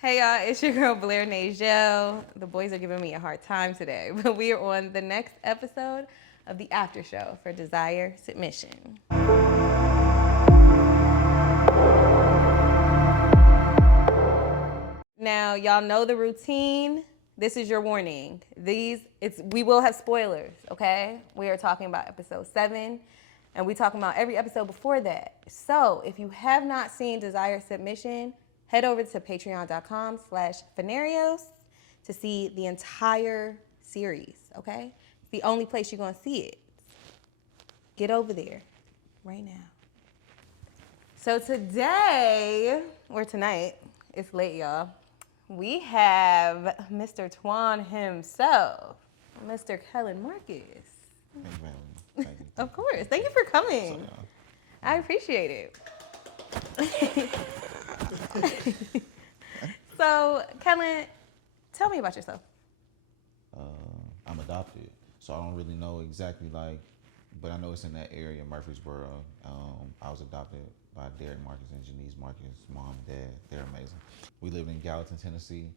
Hey y'all, it's your girl Blair Najel. The boys are giving me a hard time today, but we are on the next episode of the Aftershow for Desire Submission. Now, y'all know the routine. This is your warning. We will have spoilers, okay? We are talking about episode 7, and we talking about every episode before that. So, if you have not seen Desire Submission, head over to patreon.com/Fanarios to see the entire series, okay? It's the only place you're gonna see it. Get over there right now. So today, or tonight, it's late, y'all. We have Mr. Twan himself, Mr. Kellen Marcus. Thank you for having me. Thank you. Of course. Thank you for coming. So, I appreciate it. So, Kellen, tell me about yourself. I'm adopted, so I don't really know exactly but I know it's in that area, Murfreesboro. I was adopted by Derek Marcus and Janice Marcus, mom and dad. They're amazing. We lived in Gallatin, Tennessee,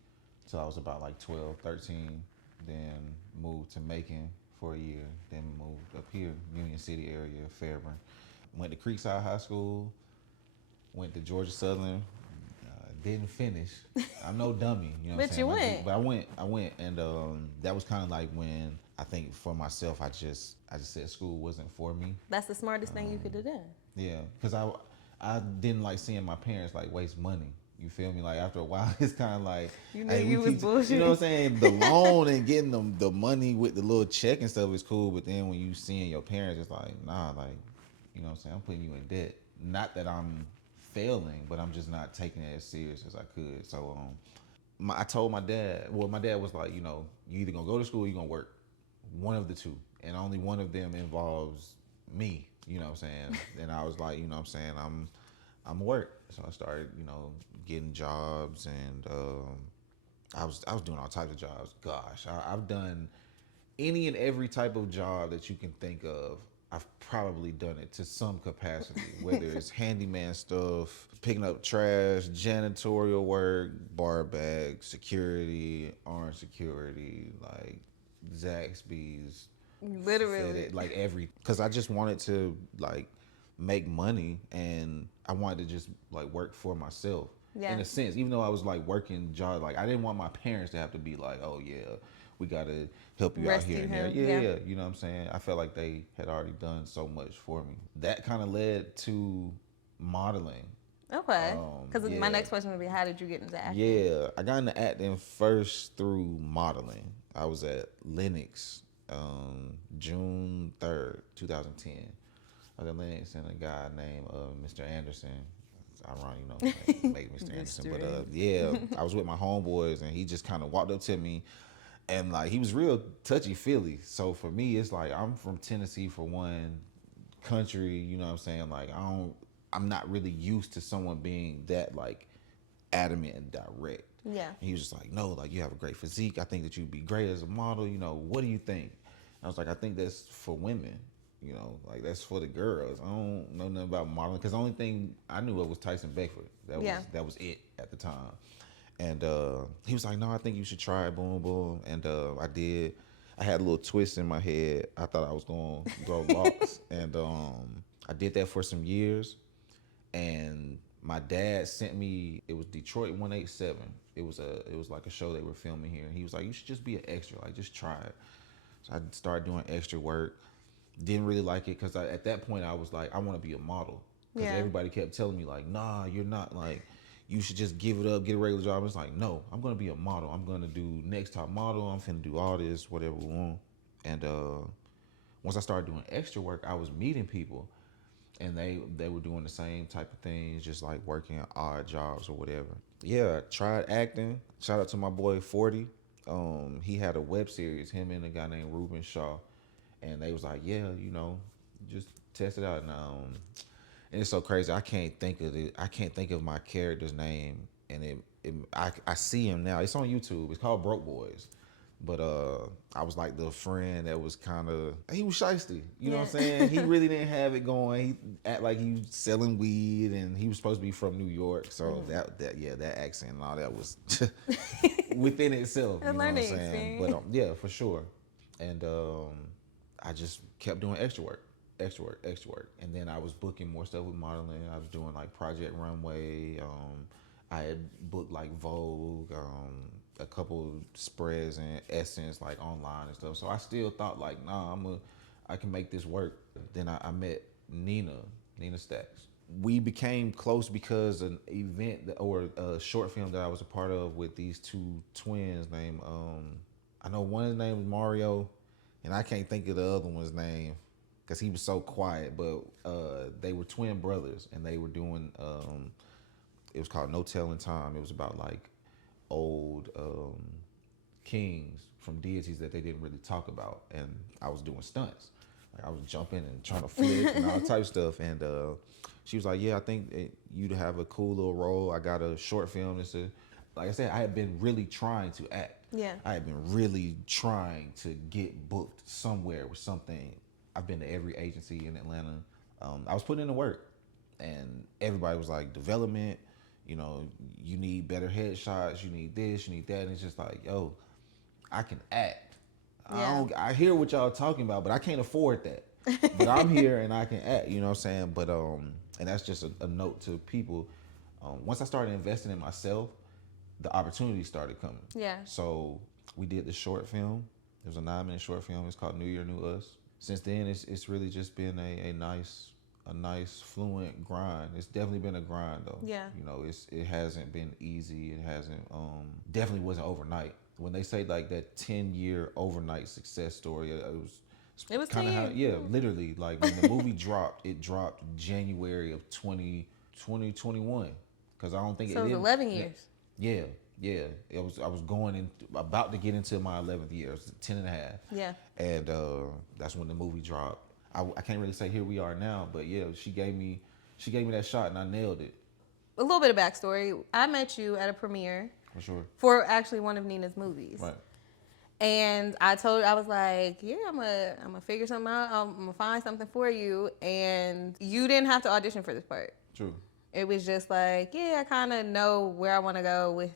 till I was about 12, 13. Then moved to Macon for a year. Then moved up here, Union City area, Fairburn. Went to Creekside High School. Went to Georgia Southern. Didn't finish. I'm no dummy, you know what I'm But saying? you went. But I went, and that was kind of like when I think for myself, I just said school wasn't for me. That's the smartest thing you could have done. Yeah, because I didn't like seeing my parents waste money. You feel me? Like after a while, it's kind of like You knew you was bullshit. You know what I'm saying? The loan and getting the money with the little check and stuff is cool, but then when you seeing your parents, it's like nah, you know what I'm saying? I'm putting you in debt. Not that I'm failing, but I'm just not taking it as serious as I could. So I told my dad. Well, my dad was like, you either gonna go to school or you gonna work. One of the two, and only one of them involves me. You know what I'm saying? And I was like, you know what I'm saying? I'm work. So I started, getting jobs, and I was doing all types of jobs. Gosh, I've done any and every type of job that you can think of. I've probably done it to some capacity, whether it's handyman stuff, picking up trash, janitorial work, bar bag, security, armed security, Zaxby's. Literally. Because I just wanted to make money, and I wanted to just work for myself. Yeah. In a sense, even though I was working jobs, I didn't want my parents to have to be like, oh yeah, we gotta help you out here and there. Yeah, you know what I'm saying? I felt like they had already done so much for me. That kind of led to modeling. Okay. Because my next question would be, how did you get into acting? Yeah, I got into acting first through modeling. I was at Lennox, June 3rd, 2010. I was at Lennox, and a guy named Mr. Anderson. It's ironic, make Mr. Anderson. But yeah, I was with my homeboys, and he just kind of walked up to me, and he was real touchy-feely. So for me, it's I'm from Tennessee for one, country, you know what I'm saying? I'm not really used to someone being that adamant and direct. Yeah. And he was just like, no, you have a great physique. I think that you'd be great as a model. What do you think? And I was like, I think that's for women. That's for the girls. I don't know nothing about modeling, because the only thing I knew of was Tyson Beckford. That was it at the time. And he was like, no, I think you should try it, boom, boom. And I did. I had a little twist in my head. I thought I was going to grow locks. And I did that for some years. And my dad sent me, it was Detroit 187. It was like a show they were filming here. And he was like, you should just be an extra. Just try it. So I started doing extra work. Didn't really like it, because at that point I was like, I want to be a model. Because everybody kept telling me nah, you're not, you should just give it up, get a regular job. It's like, no, I'm going to be a model. I'm going to do Next Top Model. I'm finna do all this, whatever we want. And once I started doing extra work, I was meeting people, and they were doing the same type of things, just working odd jobs or whatever. Yeah, I tried acting. Shout out to my boy 40. He had a web series, him and a guy named Ruben Shaw. And they was like, yeah, just test it out. And it's so crazy. I can't think of it. I can't think of my character's name. And I see him now. It's on YouTube. It's called Broke Boys. But I was like the friend that was kind of, he was shysty. You know what I'm Yeah. saying? He really didn't have it going. He act like he was selling weed, and he was supposed to be from New York. So that accent and all that was within itself. A You know what I'm learning saying? experience. But yeah, for sure. And I just kept doing extra work, extra work, extra work. And then I was booking more stuff with modeling. I was doing like Project Runway. I had booked like Vogue, a couple spreads and Essence like online and stuff. So I still thought like, nah, I can make this work. Then I met Nina Stacks. We became close because an event or a short film that I was a part of with these two twins named, I know one's name was Mario, and I can't think of the other one's name because he was so quiet. But they were twin brothers, and they were doing. It was called No Telling Time. It was about like old kings from deities that they didn't really talk about, and I was doing stunts. Like I was jumping and trying to flip and all type of stuff. And she was like, "Yeah, I think you'd have a cool little role. I got a short film." Like I said, I had been really trying to act. Yeah. I had been really trying to get booked somewhere with something. I've been to every agency in Atlanta. I was putting in the work, and everybody was like, development, you know, you need better headshots, you need this, you need that. And it's just like, yo, I can act. Yeah. I hear what y'all talking about, but I can't afford that. But I'm here and I can act, you know what I'm saying? But and that's just a note to people. Once I started investing in myself, the opportunities started coming. Yeah. So we did the short film. It was a 9-minute short film. It's called New Year, New Us. Since then, it's really just been a nice fluent grind. It's definitely been a grind though. Yeah. You know, it hasn't been easy. It hasn't definitely wasn't overnight. When they say like that 10-year overnight success story, It was kind 10 of years. yeah, literally like when the movie dropped, it dropped January of 2021 because I don't think So it was didn't- 11 years. Yeah, yeah. I was going in, about to get into my 11th year. It was 10 and a half. Yeah. And that's when the movie dropped. I can't really say here we are now, but yeah, she gave me that shot and I nailed it A little bit of backstory. I met you at a premiere for sure. for actually one of Nina's movies. Right. And I was like, yeah, I'm gonna figure something out. I'm gonna find something for you. And you didn't have to audition for this part. True. It was just like, yeah, I kind of know where I want to go with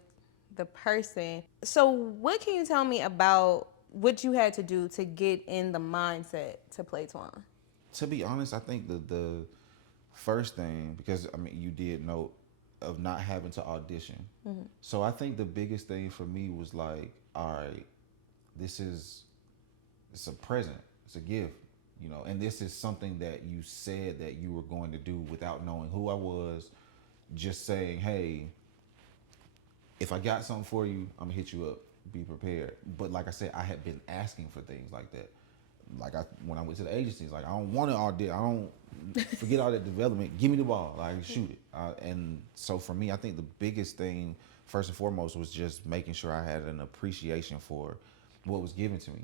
the person. So what can you tell me about what you had to do to get in the mindset to play Twan? To be honest, I think the first thing, because I mean you did note of not having to audition. Mm-hmm. So I think the biggest thing for me was like, all right, it's a present, it's a gift, you know, and this is something that you said that you were going to do without knowing who I was, just saying, hey, if I got something for you, I'm gonna hit you up, be prepared. But like I said, I had been asking for things like that. Like when I went to the agencies, like I don't want to audition, I don't forget all that development, give me the ball, like shoot it. And so for me, I think the biggest thing first and foremost was just making sure I had an appreciation for what was given to me.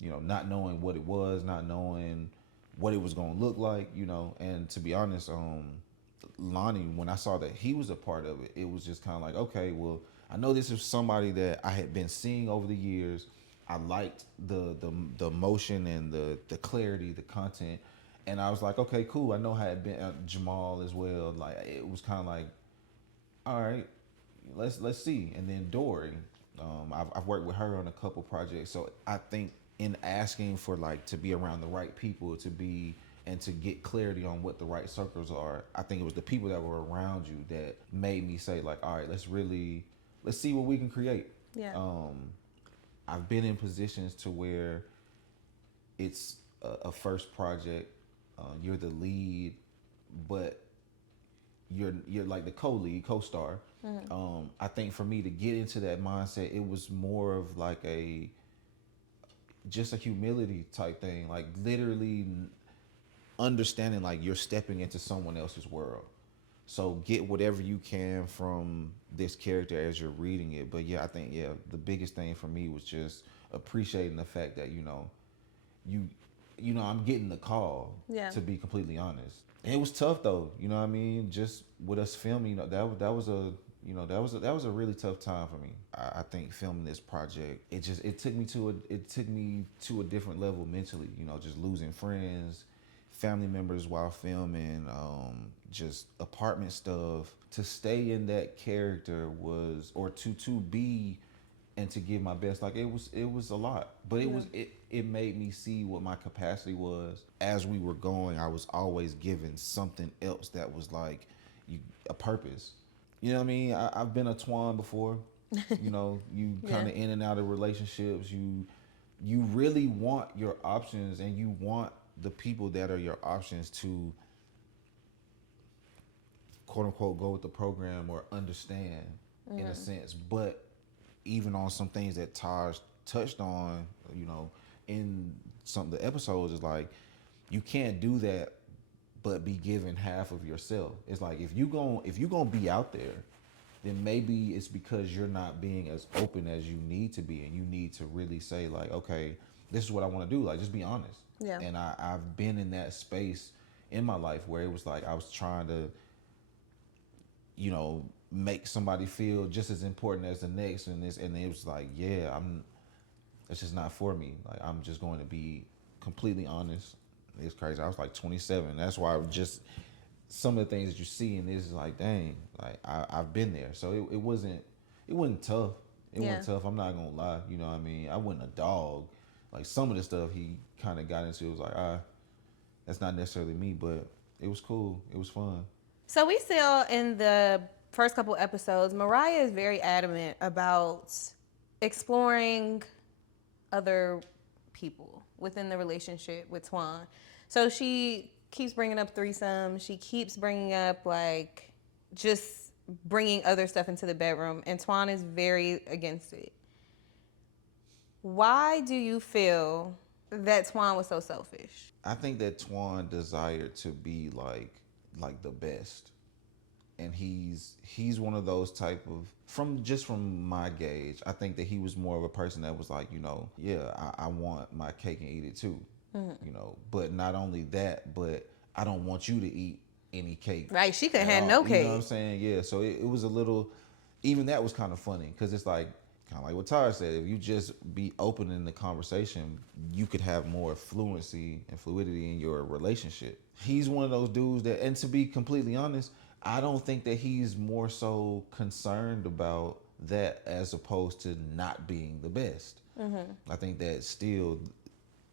You know, not knowing what it was, not knowing what it was gonna look like, you know. And to be honest, Lonnie, when I saw that he was a part of it, it was just kind of like, okay, well, I know this is somebody that I had been seeing over the years. I liked the motion and the clarity, the content, and I was like, okay, cool. I know how it been Jamal as well. Like it was kind of like, all right, let's see. And then Dory, I've worked with her on a couple projects, so I think in asking for like to be around the right people and to get clarity on what the right circles are, I think it was the people that were around you that made me say like, all right, let's see what we can create. Yeah. I've been in positions to where it's a first project, you're the lead, but you're like the co-lead, co-star. Mm-hmm. I think for me to get into that mindset, it was more of like just a humility type thing, like literally understanding like you're stepping into someone else's world. So get whatever you can from this character as you're reading it. But yeah, I think the biggest thing for me was just appreciating the fact that, you know, I'm getting the call, to be completely honest. And it was tough though, you know what I mean? Just with us filming, you know, that was You know, that was a really tough time for me. I think filming this project, it took me to a different level mentally. You know, just losing friends, family members while filming, just apartment stuff. To stay in that character was, or to be and to give my best, like it was a lot, but it made me see what my capacity was. As we were going, I was always given something else that was like a purpose. You know what I mean? I've been a Twan before. You know, you kind of in and out of relationships. You really want your options, and you want the people that are your options to quote unquote go with the program or understand in a sense. But even on some things that Taj touched on, you know, in some of the episodes, is like you can't do that but be given half of yourself. It's like if you gonna be out there, then maybe it's because you're not being as open as you need to be, and you need to really say like, okay, this is what I want to do. Like, just be honest. Yeah. And I've been in that space in my life where it was like I was trying to, you know, make somebody feel just as important as the next, and it was like, yeah, it's just not for me. Like, I'm just going to be completely honest. It's crazy. I was like 27. That's why I just, some of the things that you see in this is like, dang, like I've been there. So it wasn't tough. It wasn't tough. I'm not gonna lie. You know what I mean? I wasn't a dog. Like, some of the stuff he kind of got into was like, that's not necessarily me, but it was cool. It was fun. So we still in the first couple episodes, Mariah is very adamant about exploring other people within the relationship with Twan. So she keeps bringing up threesomes. She keeps bringing up like just bringing other stuff into the bedroom, and Twan is very against it. Why do you feel that Twan was so selfish? I think that Twan desired to be like the best, and he's one of those type of, from my gauge, I think that he was more of a person that was like, you know, yeah, I want my cake and eat it too. You know, but not only that, but I don't want you to eat any cake. Right, she couldn't have all. no You cake. know what I'm saying? Yeah, so it was a little, even that was kind of funny, because it's like, kind of like what Tyler said, if you just be open in the conversation, you could have more fluency and fluidity in your relationship. He's one of those dudes that, and to be completely honest, I don't think that he's more so concerned about that as opposed to not being the best. I think that still,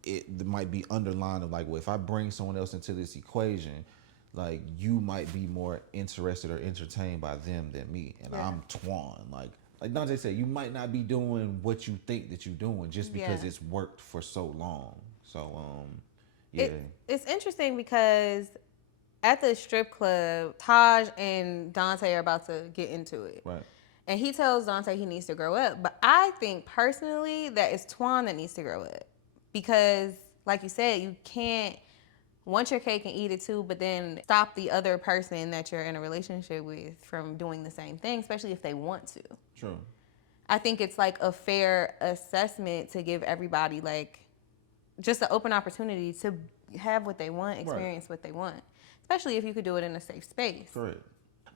it might be underlined of like, well, if I bring someone else into this equation, like, you might be more interested or entertained by them than me, and I'm Twan. Like Dante said, you might not be doing what you think that you're doing just because it's worked for so long. So yeah, it's interesting because at the strip club, Taj and Dante are about to get into it. right. And he tells Dante he needs to grow up. But I think personally that it's Twan that needs to grow up. Because, like you said, you can't want your cake and eat it too, but then stop the other person that you're in a relationship with from doing the same thing, especially if they want to. True. I think it's like a fair assessment to give everybody like just an open opportunity to have what they want, experience what they want, especially if you could do it in a safe space. Correct.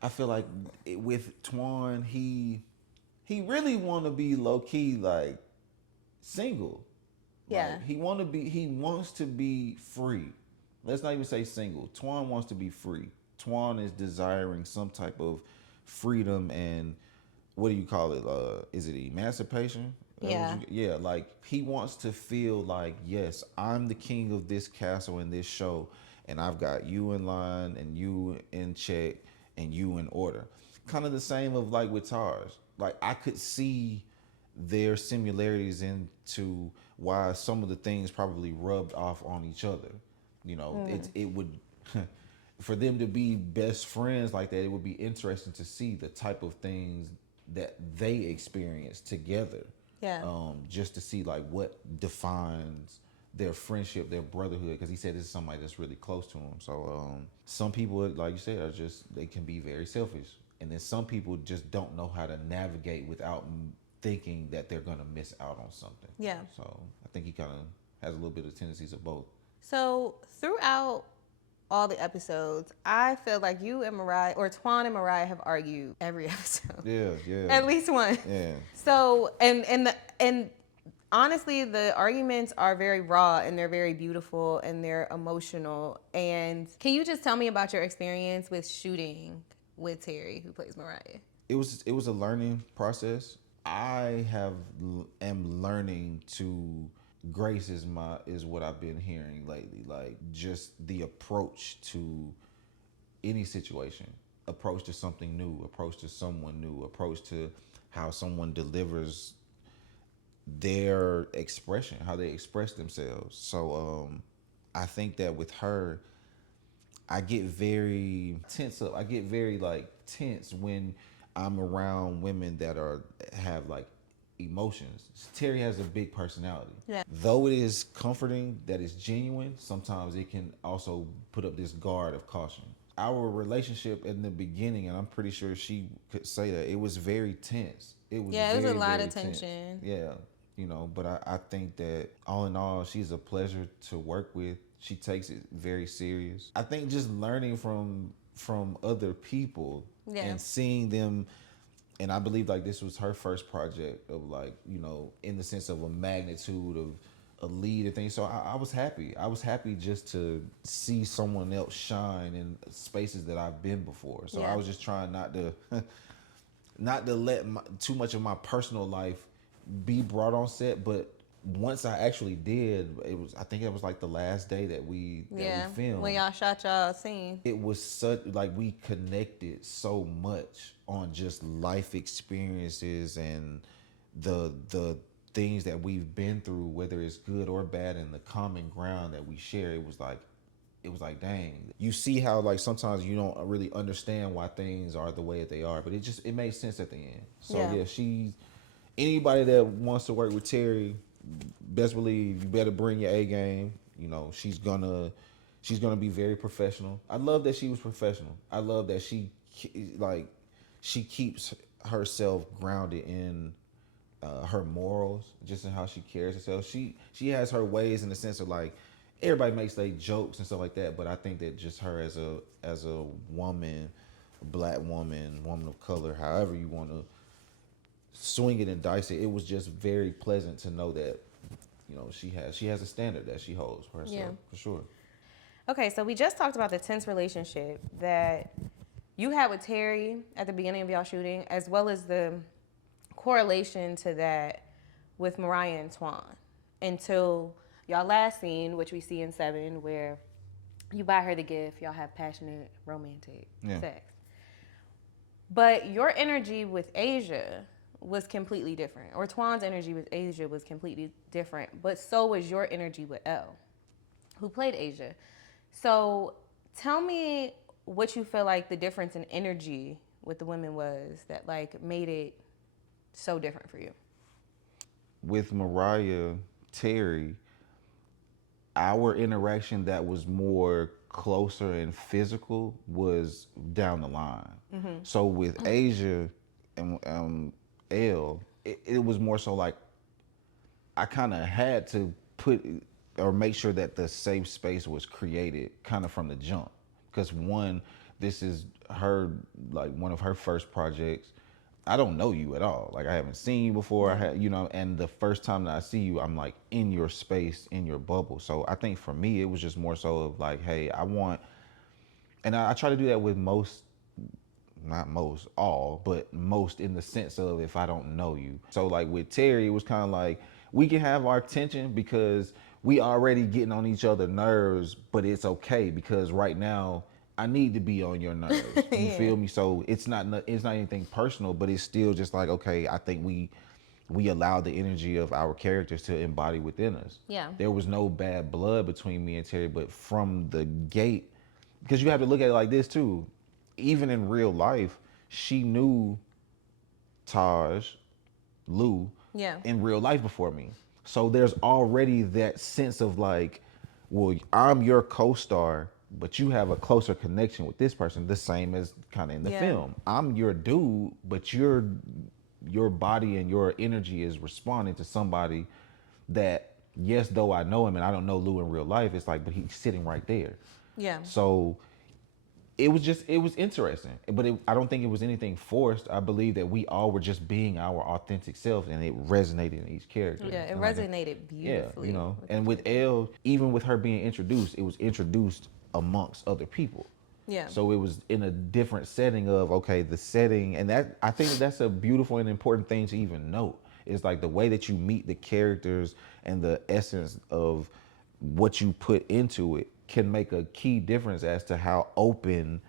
I feel like with Twan, he really want to be low key, like, single. Yeah. Like, he wants to be free. Let's not even say single. Twan wants to be free. Twan is desiring some type of freedom and, what do you call it? Is it emancipation? Yeah. Yeah, like, he wants to feel like, yes, I'm the king of this castle in this show, and I've got you in line and you in check and you in order. Kind of the same of like with Taj. Like, I could see their similarities into why some of the things probably rubbed off on each other. You know, it would for them to be best friends like that, it would be interesting to see the type of things that they experience together. Yeah. Just to see like what defines their friendship, their brotherhood, because he said this is somebody that's really close to him. So some people, like you said, they can be very selfish, and then some people just don't know how to navigate without thinking that they're gonna miss out on something. Yeah. So I think he kind of has a little bit of tendencies of both. So throughout all the episodes, I feel like you and Mariah, or Twan and Mariah, have argued every episode. Yeah, yeah. At least one. Yeah. So, and honestly, the arguments are very raw and they're very beautiful and they're emotional. And can you just tell me about your experience with shooting with Terry, who plays Mariah? It was a learning process. Am learning to grace is what I've been hearing lately. Like just the approach to any situation, approach to something new, approach to someone new, approach to how someone delivers their expression, how they express themselves. So I think that with her, I get very tense up. I get very like tense when I'm around women that have like emotions. Terry has a big personality. Yeah. Though it is comforting that it's genuine, sometimes it can also put up this guard of caution. Our relationship in the beginning, and I'm pretty sure she could say that, it was very tense. It was Yeah, it was very, a lot very of tension. tense. Yeah. But I think that all in all, she's a pleasure to work with. She takes it very serious. I think just learning from other people Yeah. and seeing them, and I believe like this was her first project of like, in the sense of a magnitude of a lead and things. So I was happy. I was happy just to see someone else shine in spaces that I've been before. So Yeah. I was just trying not to not to let too much of my personal life be brought on set, but once I actually did, I think it was like the last day that we filmed. When y'all shot y'all scene. It was such like we connected so much on just life experiences and the things that we've been through, whether it's good or bad, and the common ground that we share. It was like, dang. You see how like sometimes you don't really understand why things are the way that they are, but it made sense at the end. So yeah, anybody that wants to work with Terry, best believe you better bring your A game. She's gonna be very professional. I love that she was professional. I love that she keeps herself grounded in her morals, just in how she carries herself. She has her ways in the sense of like everybody makes their jokes and stuff like that, but I think that just her as a woman, a black woman of color, however you want to swing it and dice it, it was just very pleasant to know that she has a standard that she holds for herself. For sure. Okay, so we just talked about the tense relationship that you had with Terry at the beginning of y'all shooting, as well as the correlation to that with Mariah and Twan until y'all last scene, which we see in 7, where you buy her the gift, y'all have passionate romantic sex. But your energy with Asia was completely different, or Twan's energy with Asia was completely different, but so was your energy with Elle, who played Asia. So tell me what you feel like the difference in energy with the women was that like made it so different for you. With Mariah, Terry, our interaction that was more closer and physical was down the line. Mm-hmm. So with Asia and Elle, it was more so like I kind of had to put or make sure that the safe space was created kind of from the jump. Because one, this is her, like one of her first projects. I don't know you at all. Like I haven't seen you before. And the first time that I see you, I'm like in your space, in your bubble. So I think for me, it was just more so of like, hey, and I try to do that with most, not most, all, but most in the sense of if I don't know you. So like with Terry, it was kind of like, we can have our tension because we already getting on each other's nerves, but it's okay because right now, I need to be on your nerves. You feel me? So it's not anything personal, but it's still just like, okay, I think we allow the energy of our characters to embody within us. Yeah. There was no bad blood between me and Terry, but from the gate, because you have to look at it like this too. Even in real life, she knew Taj, Lou, in real life before me. So there's already that sense of like, well, I'm your co-star, but you have a closer connection with this person, the same as kind of in the film. I'm your dude, but your body and your energy is responding to somebody that, yes, though I know him and I don't know Lou in real life, it's like, but he's sitting right there. Yeah. So it was interesting, but I don't think it was anything forced. I believe that we all were just being our authentic selves, and it resonated in each character. Yeah, it And resonated yeah, beautifully. you know, With and each with character. Elle, even with her being introduced, it was introduced amongst other people. Yeah. So it was in a different setting of, okay, the setting, and that I think that's a beautiful and important thing to even note. Is like the way that you meet the characters and the essence of what you put into it can make a key difference as to how open,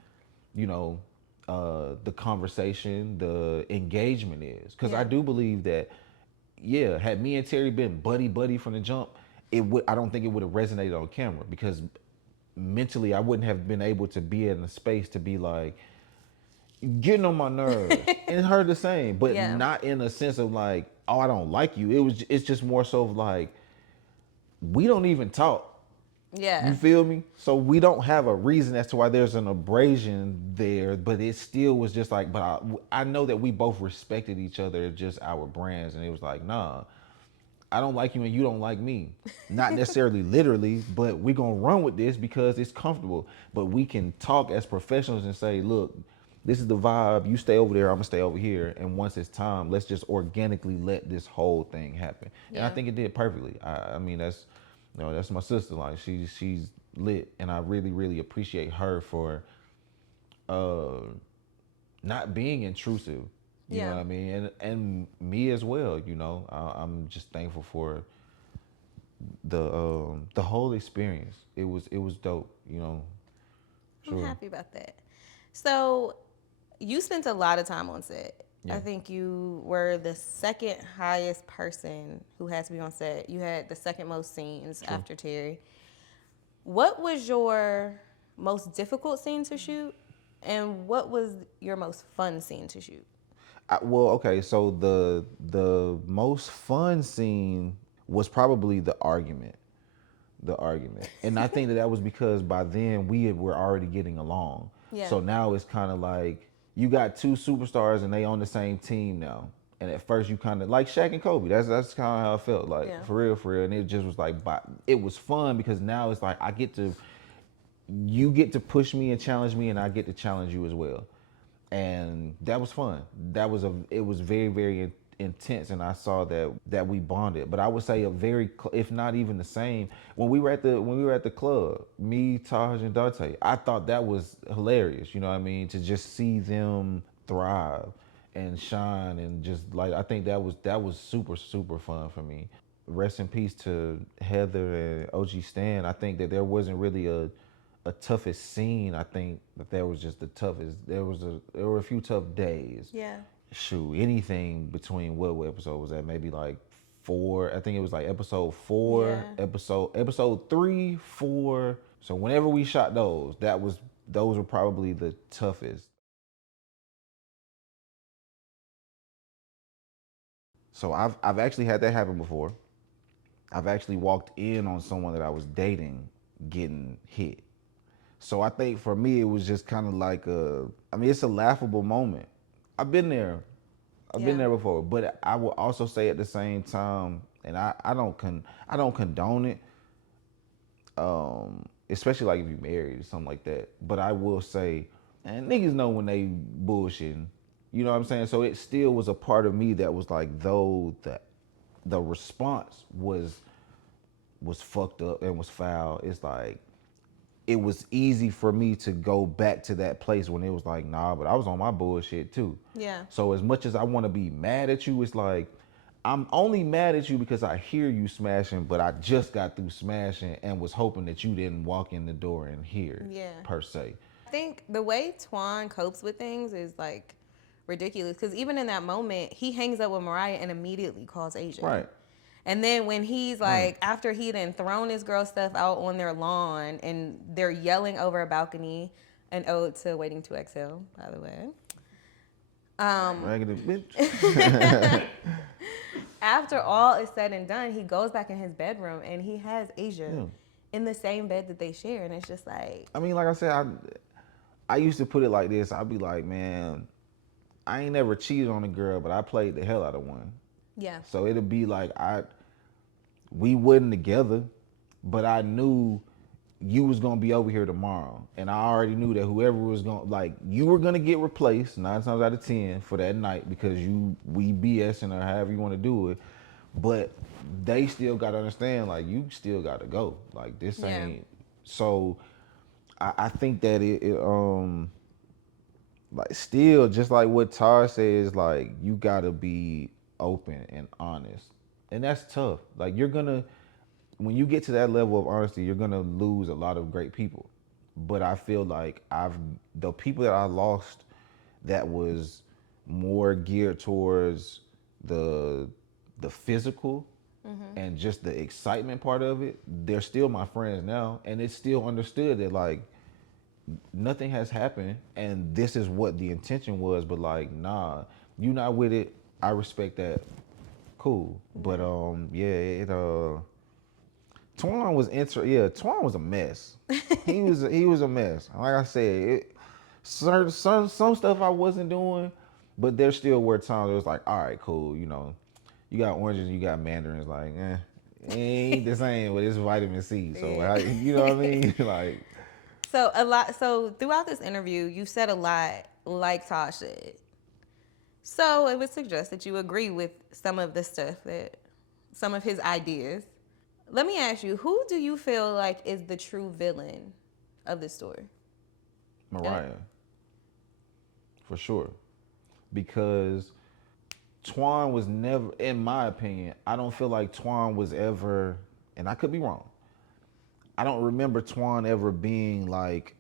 you know, the conversation, the engagement is. Because I Yeah. do believe that, yeah, had me and Terry been buddy buddy from the jump, it would. I don't think it would have resonated on camera because mentally I wouldn't have been able to be in a space to be like getting on my nerves and her the same, but Yeah. not in a sense of like, oh, I don't like you. It's just more so of like we don't even talk. You Yeah. feel me? So we don't have a reason as to why there's an abrasion there, but it still was just like, but I know that we both respected each other, just our brands, and it was like, nah, I don't like you and you don't like me. Not necessarily literally, but we're gonna run with this because it's comfortable. But we can talk as professionals and say, look, this is the vibe. You stay over there, I'm gonna stay over here. And once it's time, let's just organically let this whole thing happen. And I Yeah. think it did perfectly. I mean, that's that's my sister. Like she's lit, and I really really appreciate her for uh not being intrusive. You know Yeah. what I mean? And me as well. You know, I'm just thankful for the whole experience. It was dope. You know, I'm sure. happy about that. So, you spent a lot of time on set. I Yeah. think you were the second highest person who had to be on set. You had the second most scenes True. after Terry. What was your most difficult scene to shoot? And what was your most fun scene to shoot? Well, okay. So the most fun scene was probably the argument, and I think that that was because by then were already getting along. Yeah. So now it's kind of like you got two superstars and they on the same team now. And at first you kind of like Shaq and Kobe. That's kind of how I felt like Yeah. for real. And it just was like, it was fun because now it's like you get to push me and challenge me, and I get to challenge you as well. And that was fun. It was very very intense, and I saw that we bonded. But I would say a very, if not even the same, when we were at the club, me, Taj, and Dante. I thought that was hilarious. You know what I mean? To just see them thrive and shine, and just like I think that was super super fun for me. Rest in peace to Heather and OG Stan. I think that there wasn't really a toughest scene. I think that there was just the toughest. There were a few tough days. Yeah. Shoot, anything between what episode was that? Maybe like 4. I think it was like episode 4, Yeah. episode 3, 4. So whenever we shot those were probably the toughest. So I've actually had that happen before. I've actually walked in on someone that I was dating getting hit. So I think for me it was just kind of like I mean, it's a laughable moment. I've been there. I've been Yeah. there before, but I will also say at the same time, and I don't condone it, especially like if you're married or something like that. But I will say, and niggas know when they bullshitting, you know what I'm saying. So it still was a part of me that was like, though the response was fucked up and was foul. It's like it was easy for me to go back to that place when it was like, nah, but I was on my bullshit too. Yeah. So as much as I want to be mad at you, it's like I'm only mad at you because I hear you smashing, but I just got through smashing and was hoping that you didn't walk in the door and hear it, Yeah. per se. I think the way Twan copes with things is like ridiculous because even in that moment, he hangs up with Mariah and immediately calls Asia. Right. And then when he's like, after he done thrown his girl stuff out on their lawn and they're yelling over a balcony, an ode to Waiting to Exhale, by the way. Raggedy bitch. After all is said and done, he goes back in his bedroom and he has Asia Yeah. in the same bed that they share. And it's just like, I mean, like I said, I used to put it like this. I'd be like, man, I ain't never cheated on a girl, but I played the hell out of one. yeah, So it'd be like we wasn't together, but I knew you was gonna be over here tomorrow, and I already knew that whoever was gonna like you were gonna get replaced 9 times out of 10 for that night because we BSing or however you want to do it, but they still gotta understand like you still gotta go. Like this Yeah. ain't so. I think that like still just like what Tar says, like you gotta be open and honest, and that's tough. Like you're gonna when you get to that level of honesty, you're gonna lose a lot of great people. But I feel like the people that I lost that was more geared towards the the physical and just the excitement part of it, they're still my friends now, and it's still understood that like nothing has happened and this is what the intention was, but like nah, you not with it, I respect that, cool. But yeah, Twan was Twan was a mess. He was a mess. Like I said, some stuff I wasn't doing, but there still were times it was like, all right, cool. You got oranges, you got mandarins. Like, it ain't the same, but it's vitamin C. So you know what I mean? Like, So throughout this interview, you said a lot like Tosh said. So it would suggest that you agree with some of the stuff that, some of his ideas. Let me ask you, who do you feel like is the true villain of this story? Mariah, for sure, because Twan was never, in my opinion, I don't feel like Twan was ever, and I could be wrong. I don't remember Twan ever being like,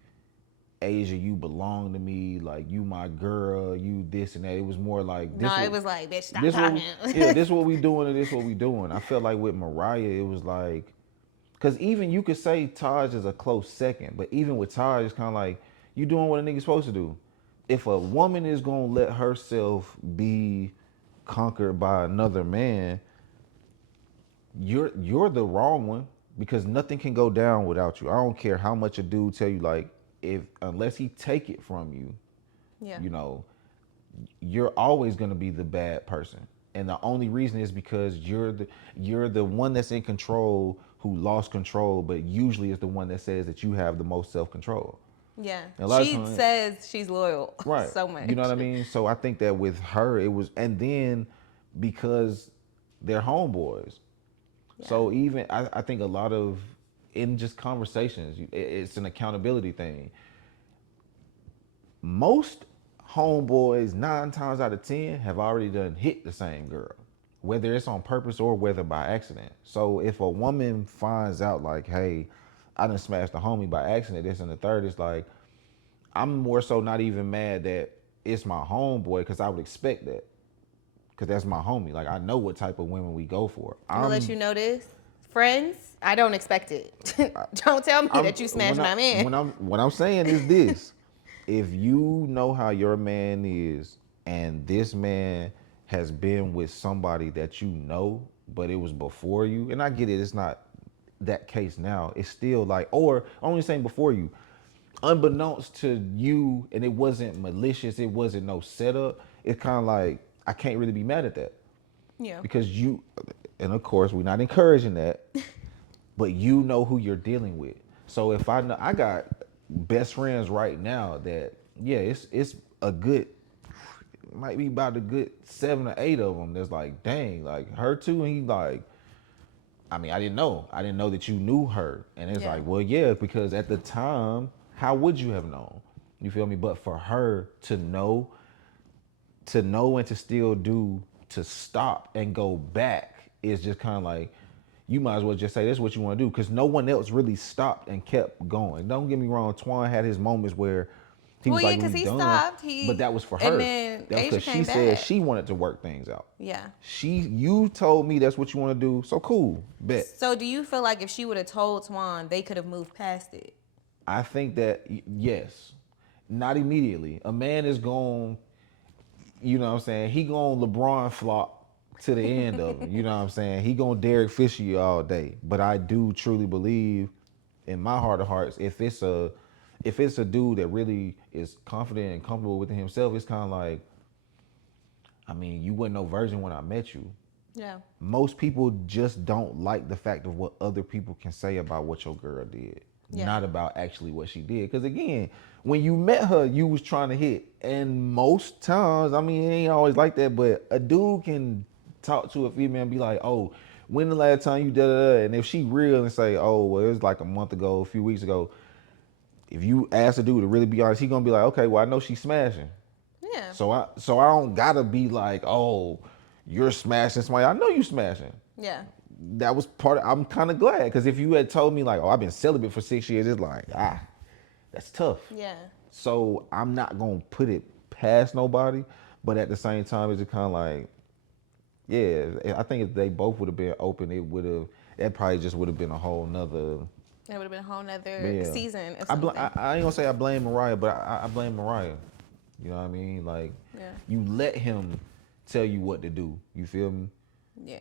Asia, you belong to me, like you my girl, you this and that. It was more like this. No, it was like, bitch, stop This what talking. yeah, this what we doing and this what we doing. I felt like with Mariah, it was like, cause even you could say Taj is a close second, but even with Taj, it's kind of like you doing what a nigga supposed to do. If a woman is gonna let herself be conquered by another man, you're the wrong one because nothing can go down without you. I don't care how much a dude tell you like if unless he take it from you, Yeah. you know, you're always going to be the bad person. And the only reason is because you're the one that's in control who lost control, but usually is the one that says that you have the most self-control. Yeah. And a lot of She times, says she's loyal right. so much. You know what I mean? So I think that with her it was, and then because they're homeboys. Yeah. So even I think a lot of in just conversations, it's an accountability thing. Most homeboys 9 times out of 10 have already done hit the same girl, whether it's on purpose or whether by accident. So if a woman finds out like, hey, I done smashed the homie by accident, this and the third, it's like I'm more so not even mad that it's my homeboy because I would expect that because that's my homie. Like I know what type of women we go for. I'm gonna let you know this. Friends, I don't expect it. Don't tell me that you smashed my man. What I'm saying is this: if you know how your man is, and this man has been with somebody that you know, but it was before you, and I get it, it's not that case now. It's still like, or only saying before you, unbeknownst to you, and it wasn't malicious, it wasn't no setup. It's kind of like I can't really be mad at that Yeah. because you, and of course we're not encouraging that, but you know who you're dealing with. So if I know, I got best friends right now that yeah, it's a good, might be about a good 7 or 8 of them that's like, dang, like her too, and he like, I mean, I didn't know that you knew her, and it's Yeah. like, well, yeah, because at the time, how would you have known? You feel me? But for her to know and to still do, to stop and go back is just kind of like, you might as well just say this is what you want to do because no one else really stopped and kept going. Don't get me wrong, Twan had his moments where he Well, was yeah, like, because we he done, stopped. but that was for And her. then That was Asia because she came said back. she wanted to work things out. Yeah. You told me that's what you want to do, so cool, bet. So do you feel like if she would have told Twan, they could have moved past it? I think that yes, not immediately. A man is going, you know what I'm saying? He going LeBron flop to the end of him. You know what I'm saying? He going Derek Fisher you all day. But I do truly believe, in my heart of hearts, if it's a dude that really is confident and comfortable within himself, it's kind of like, I mean, you wasn't no virgin when I met you. Yeah. Most people just don't like the fact of what other people can say about what your girl did. Yeah. not about actually what she did. Because again, when you met her, you was trying to hit, and most times, I mean, it ain't always like that, but a dude can talk to a female and be like, "Oh, when the last time you did it?" And if she real and say, "Oh, well, it was like a month ago, a few weeks ago," if you ask a dude to really be honest, he gonna be like, "Okay, well, I know she's smashing." Yeah. So I don't gotta be like, "Oh, you're smashing somebody." I know you smashing. Yeah. That was part of, I'm kind of glad, because if you had told me like, "Oh, I've been celibate for 6 years," it's like, that's tough. Yeah. So I'm not gonna put it past nobody, but at the same time, it's just kind of like, yeah, I think if they both would have been open, it probably just would have been a whole nother. It would have been a whole nother Yeah, season or I, something. I ain't gonna say I blame Mariah, but I blame Mariah. You know what I mean? Like, Yeah. you let him tell you what to do. You feel me? Yeah.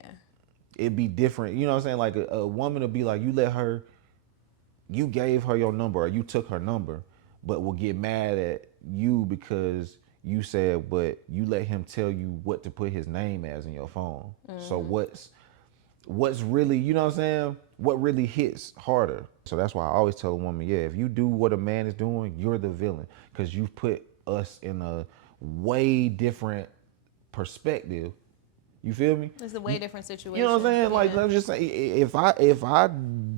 It'd be different. You know what I'm saying? Like a woman would be like, you gave her your number or you took her number, but will get mad at you because you said, but you let him tell you what to put his name as in your phone. So what's really, you know what I'm saying? What really hits harder? So that's why I always tell a woman, yeah, if you do what a man is doing, you're the villain, because you've put us in a way different perspective. You feel me? It's a way different situation. You know what I'm saying? Like, Yeah. let's just say, if I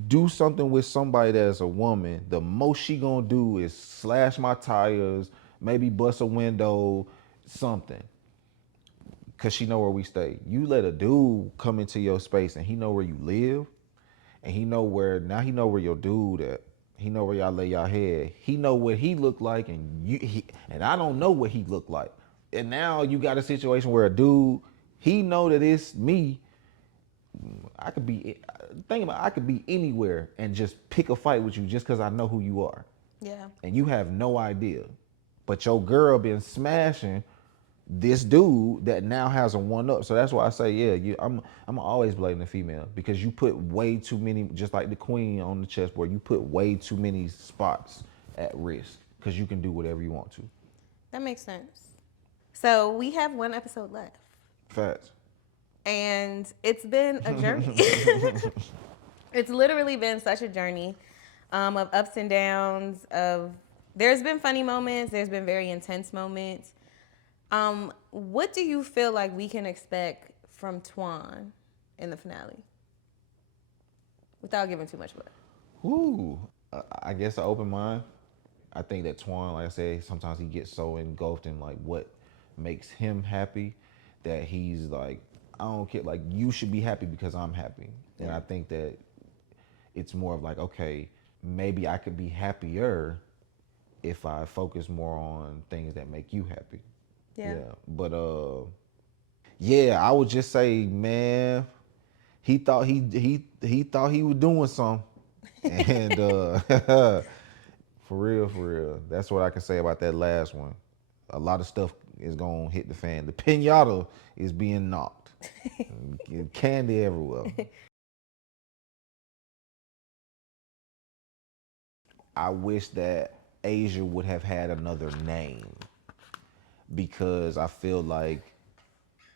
do something with somebody that's a woman, the most she gonna do is slash my tires, maybe bust a window, something, cause she know where we stay. You let a dude come into your space and he know where you live, and he know where your dude at. He know where y'all lay y'all head. He know what he look like, and I don't know what he look like. And now you got a situation where a dude, he know that it's me. I could be think about I could be anywhere and just pick a fight with you just because I know who you are. Yeah. And you have no idea. But your girl been smashing this dude that now has a one up. So that's why I say, yeah, I'm always blaming the female, because you put way too many, just like the queen on the chessboard, you put way too many spots at risk because you can do whatever you want to. That makes sense. So we have one episode left. Facts. And it's been a journey. It's literally been such a journey of ups and downs. There's been funny moments. There's been very intense moments. What do you feel like we can expect from Twan in the finale? Without giving too much away. Ooh, I guess an open mind. I think that Twan, like I said, sometimes he gets so engulfed in like what makes him happy that he's like, I don't care. Like, you should be happy because I'm happy. And I think that it's more of like, okay, maybe I could be happier if I focus more on things that make you happy. Yeah. But yeah, I would just say, man, he thought he thought he was doing something. And for real. That's what I can say about that last one. A lot of stuff is gonna hit the fan. The pinata is being knocked. Candy everywhere. I wish that Asia would have had another name, because I feel like,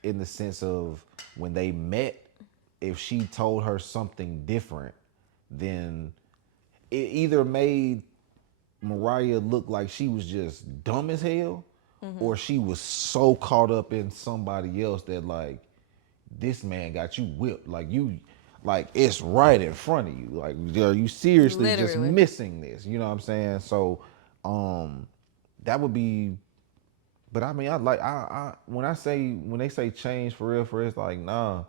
in the sense of when they met, if she told her something different, then it either made Mariah look like she was just dumb as hell, or she was so caught up in somebody else that, like, this man got you whipped, like it's right in front of you, like, are you seriously just Literally. missing this, you know what I'm saying? So that would be, but I mean, I when they say change for real, it's like, nah,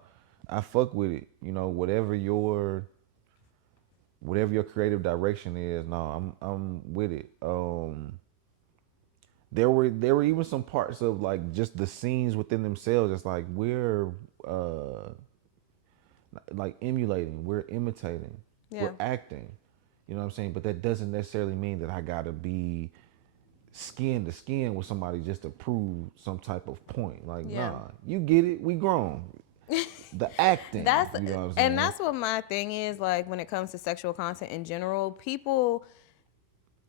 I fuck with it, you know, whatever your creative direction is, nah, I'm with it. There were even some parts of like just the scenes within themselves. It's like we're like emulating, we're imitating, we're acting. You know what I'm saying? But that doesn't necessarily mean that I gotta be skin to skin with somebody just to prove some type of point. Like, nah, you get it. We grown. The acting. You know what I'm saying? And that's what my thing is, like, when it comes to sexual content in general, people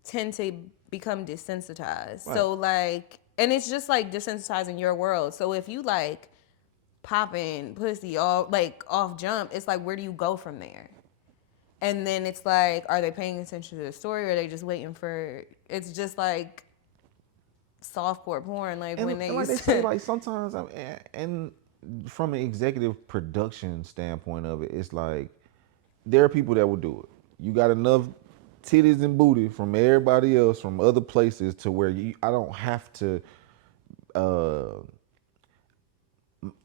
tend to become desensitized. Right. So like, and it's just like desensitizing your world. So if you like popping pussy off, like off jump, it's like, where do you go from there? And then it's like, are they paying attention to the story, or are they just waiting for? It's just like softcore porn, like And, when they and like used they say, to. like sometimes, and from an executive production standpoint of it, it's like there are people that will do it. You got enough titties and booty from everybody else from other places to where I don't have to.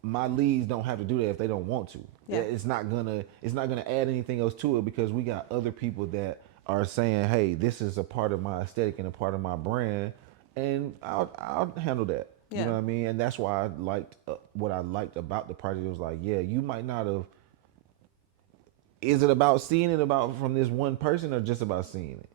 My leads don't have to do that if they don't want to. Yeah. It's not gonna add anything else to it because we got other people that are saying, hey, this is a part of my aesthetic and a part of my brand, and I'll handle that. You know Yeah. what I mean? And that's why I liked what I liked about the project. It was like, yeah, you might not have. Is it about seeing it about from this one person or just about seeing it?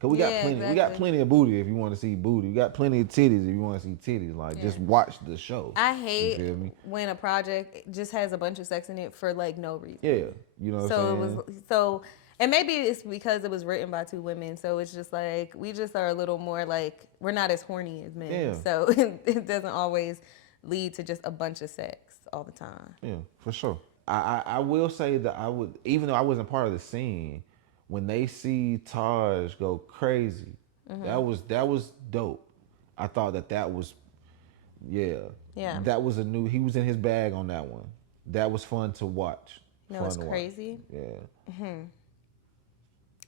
Cause we got Yeah, plenty. We got exactly. plenty of booty if you want to see booty. We got plenty of titties if you want to see titties. Like just Yeah. watch the show. I You hate feel me? when a project just has a bunch of sex in it for like no reason. Yeah. You know what I'm So saying? and maybe it's because it was written by two women. So it's just like we just are a little more like we're not as horny as men. Yeah. So it doesn't always lead to just a bunch of sex all the time. Yeah, for sure. I will say that I would, even though I wasn't part of the scene, when they see Taj go crazy, that was dope. I thought that was, yeah, Yeah. that was he was in his bag on that one. That was fun to watch. You know Fun what's to watch. crazy? Yeah.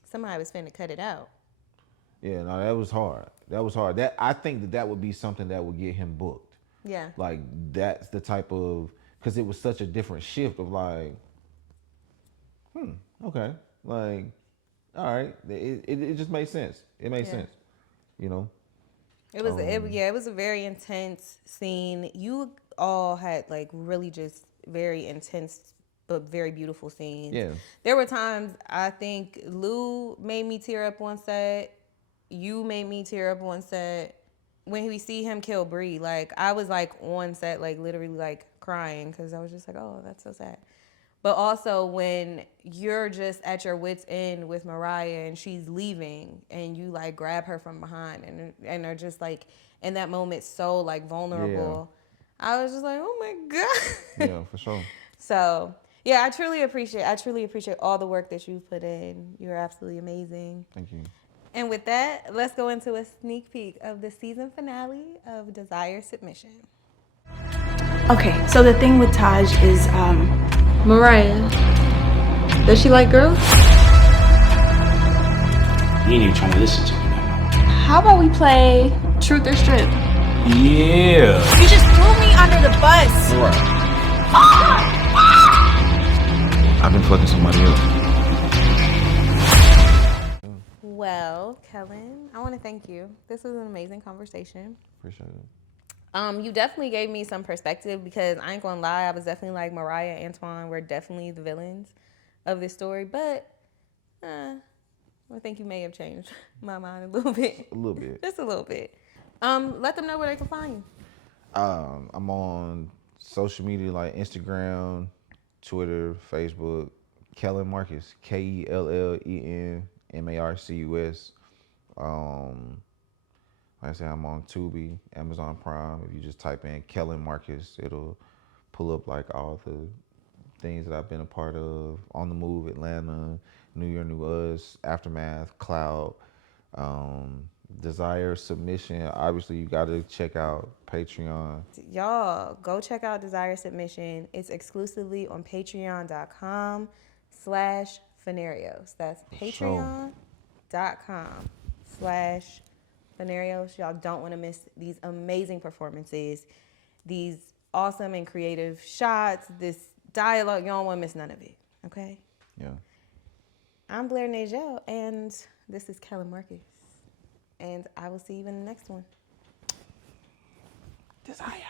Somebody was finna cut it out. Yeah, no, that was hard. That was hard. That I think that would be something that would get him booked. Yeah. Like that's the type of, because it was such a different shift of like, okay, like, all right, it just made sense. It made Yeah. sense, you know. It was it was a very intense scene. You all had like really just very intense but very beautiful scenes. Yeah. There were times I think Lou made me tear up on set. You made me tear up on set. When we see him kill Bree, like I was like on set, like literally like crying because I was just like, oh, that's so sad. But also when you're just at your wit's end with Mariah and she's leaving and you like grab her from behind and are just like in that moment so like vulnerable. Yeah. I was just like, oh my God. Yeah, for sure. So yeah, I truly appreciate all the work that you've put in. You're absolutely amazing. Thank you. And with that, let's go into a sneak peek of the season finale of Desire Submission. Okay, so the thing with Taj is, Mariah, does she like girls? You ain't even trying to listen to me now. how about we play Truth or Strip? Yeah. You just threw me under the bus. Right. I've been fucking somebody else. Well, Kellen, I want to thank you. This was an amazing conversation. Appreciate it. You definitely gave me some perspective because I ain't gonna lie, I was definitely like Mariah and Twan were definitely the villains of this story, but I think you may have changed my mind a little bit. A little bit. Just a little bit. Let them know where they can find you. I'm on social media like Instagram, Twitter, Facebook. Kellen Marcus, KellenMarcus. Like I said, I'm on Tubi, Amazon Prime. If you just type in Kellen Marcus, it'll pull up like all the things that I've been a part of. On the Move, Atlanta, New Year, New Us, Aftermath, Cloud, Desire Submission. Obviously, you got to check out Patreon. Y'all, go check out Desire Submission. It's exclusively on patreon.com/Phanarios. That's patreon.com/Phanarios. Y'all don't want to miss these amazing performances, these awesome and creative shots, this dialogue. You don't want to miss none of it, okay? Yeah. I'm Blair Najel, and this is Kellen Marcus. And I will see you in the next one. Desire.